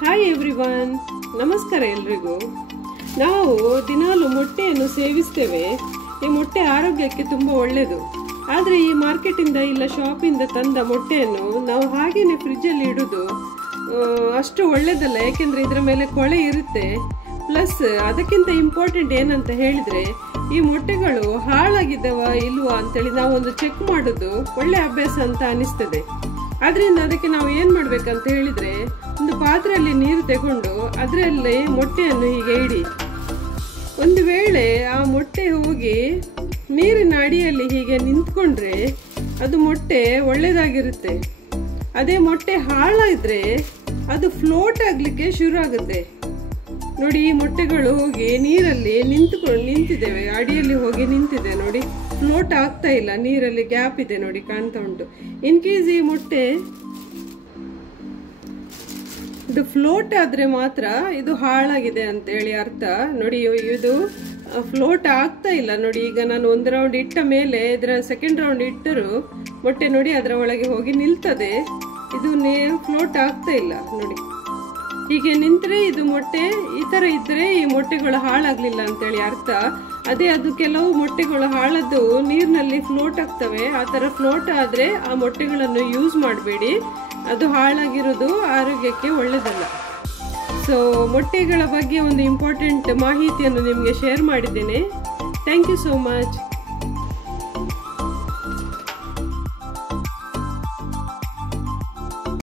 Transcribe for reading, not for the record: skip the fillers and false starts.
Hi everyone, ನಮಸ್ಕಾರ ಎಲ್ರಿಗೂ. ನಾವು ದಿನಾಲು ಮೊಟ್ಟೆಯನ್ನು ಸೇವಿಸ್ತೇವೆ. ಈ ಮೊಟ್ಟೆ ಆರೋಗ್ಯಕ್ಕೆ ತುಂಬ ಒಳ್ಳೆಯದು. ಆದರೆ ಈ ಮಾರ್ಕೆಟಿಂದ ಇಲ್ಲ ಶಾಪಿಂದ ತಂದ ಮೊಟ್ಟೆಯನ್ನು ನಾವು ಹಾಗೇನೆ ಫ್ರಿಜ್ಜಲ್ಲಿ ಇಡೋದು ಅಷ್ಟು ಒಳ್ಳೆಯದಲ್ಲ. ಯಾಕೆಂದರೆ ಇದರ ಮೇಲೆ ಕೊಳೆ ಇರುತ್ತೆ. ಪ್ಲಸ್ ಅದಕ್ಕಿಂತ ಇಂಪಾರ್ಟೆಂಟ್ ಏನಂತ ಹೇಳಿದರೆ, ಈ ಮೊಟ್ಟೆಗಳು ಹಾಳಾಗಿದ್ದಾವ ಇಲ್ವಾ ಅಂತೇಳಿ ನಾವೊಂದು ಚೆಕ್ ಮಾಡೋದು ಒಳ್ಳೆ ಅಭ್ಯಾಸ ಅಂತ ಅನಿಸ್ತದೆ. ಅದರಿಂದ ಅದಕ್ಕೆ ನಾವು ಏನು ಮಾಡಬೇಕಂತ ಹೇಳಿದರೆ, ಒಂದು ಪಾತ್ರೆಯಲ್ಲಿ ನೀರು ತಗೊಂಡು ಅದರಲ್ಲಿ ಮೊಟ್ಟೆಯನ್ನು ಹೀಗೆ ಇಡಿ. ಒಂದು ವೇಳೆ ಆ ಮೊಟ್ಟೆ ಹೋಗಿ ನೀರಿನ ಅಡಿಯಲ್ಲಿ ಹೀಗೆ ನಿಂತ್ಕೊಂಡ್ರೆ ಅದು ಮೊಟ್ಟೆ ಒಳ್ಳೆಯದಾಗಿರುತ್ತೆ. ಅದೇ ಮೊಟ್ಟೆ ಹಾಳಾದರೆ ಅದು ಫ್ಲೋಟ್ ಆಗಲಿಕ್ಕೆ ಶುರು ಆಗುತ್ತೆ. ನೋಡಿ, ಈ ಮೊಟ್ಟೆಗಳು ಹೋಗಿ ನೀರಲ್ಲಿ ನಿಂತಿದ್ದೇವೆ, ಅಡಿಯಲ್ಲಿ ಹೋಗಿ ನಿಂತಿದೆ ನೋಡಿ, ಫ್ಲೋಟ್ ಆಗ್ತಾ ಇಲ್ಲ. ನೀರಲ್ಲಿ ಗ್ಯಾಪ್ ಇದೆ ನೋಡಿ, ಕಾಣ್ತಾ ಉಂಟು. ಇನ್ ಕೇಸ್ ಈ ಮೊಟ್ಟೆ ಇದು ಫ್ಲೋಟ್ ಆದ್ರೆ ಮಾತ್ರ ಇದು ಹಾಳಾಗಿದೆ ಅಂತೇಳಿ ಅರ್ಥ. ನೋಡಿ, ಇದು ಫ್ಲೋಟ್ ಆಗ್ತಾ ಇಲ್ಲ ನೋಡಿ. ಈಗ ನಾನು ಒಂದು ರೌಂಡ್ ಇಟ್ಟ ಮೇಲೆ ಇದರ ಸೆಕೆಂಡ್ ರೌಂಡ್ ಇಟ್ಟರು ಮೊಟ್ಟೆ ನೋಡಿ ಅದರ ಒಳಗೆ ಹೋಗಿ ನಿಲ್ತದೆ. ಇದು ಫ್ಲೋಟ್ ಆಗ್ತಾ ಇಲ್ಲ ನೋಡಿ. ಹೀಗೆ ನಿಂತರೆ ಇದು ಮೊಟ್ಟೆ ಈ ತರ ಇದ್ರೆ ಈ ಮೊಟ್ಟೆಗಳು ಹಾಳಾಗ್ಲಿಲ್ಲ ಅಂತೇಳಿ ಅರ್ಥ. ಅದೇ ಅದು ಕೆಲವು ಮೊಟ್ಟೆಗಳು ಹಾಳದ್ದು ನೀರಿನಲ್ಲಿ ಫ್ಲೋಟ್ ಆಗ್ತವೆ. ಆ ತರ ಫ್ಲೋಟ್ ಆದ್ರೆ ಆ ಮೊಟ್ಟೆಗಳನ್ನು ಯೂಸ್ ಮಾಡಬೇಡಿ. ಅದು ಹಾಳಾಗಿರೋದು ಆರೋಗ್ಯಕ್ಕೆ ಒಳ್ಳೆಯದಲ್ಲ. ಸೊ ಮೊಟ್ಟೆಗಳ ಬಗ್ಗೆ ಒಂದು ಇಂಪಾರ್ಟೆಂಟ್ ಮಾಹಿತಿಯನ್ನು ನಿಮಗೆ ಶೇರ್ ಮಾಡಿದ್ದೇನೆ. Thank you so much.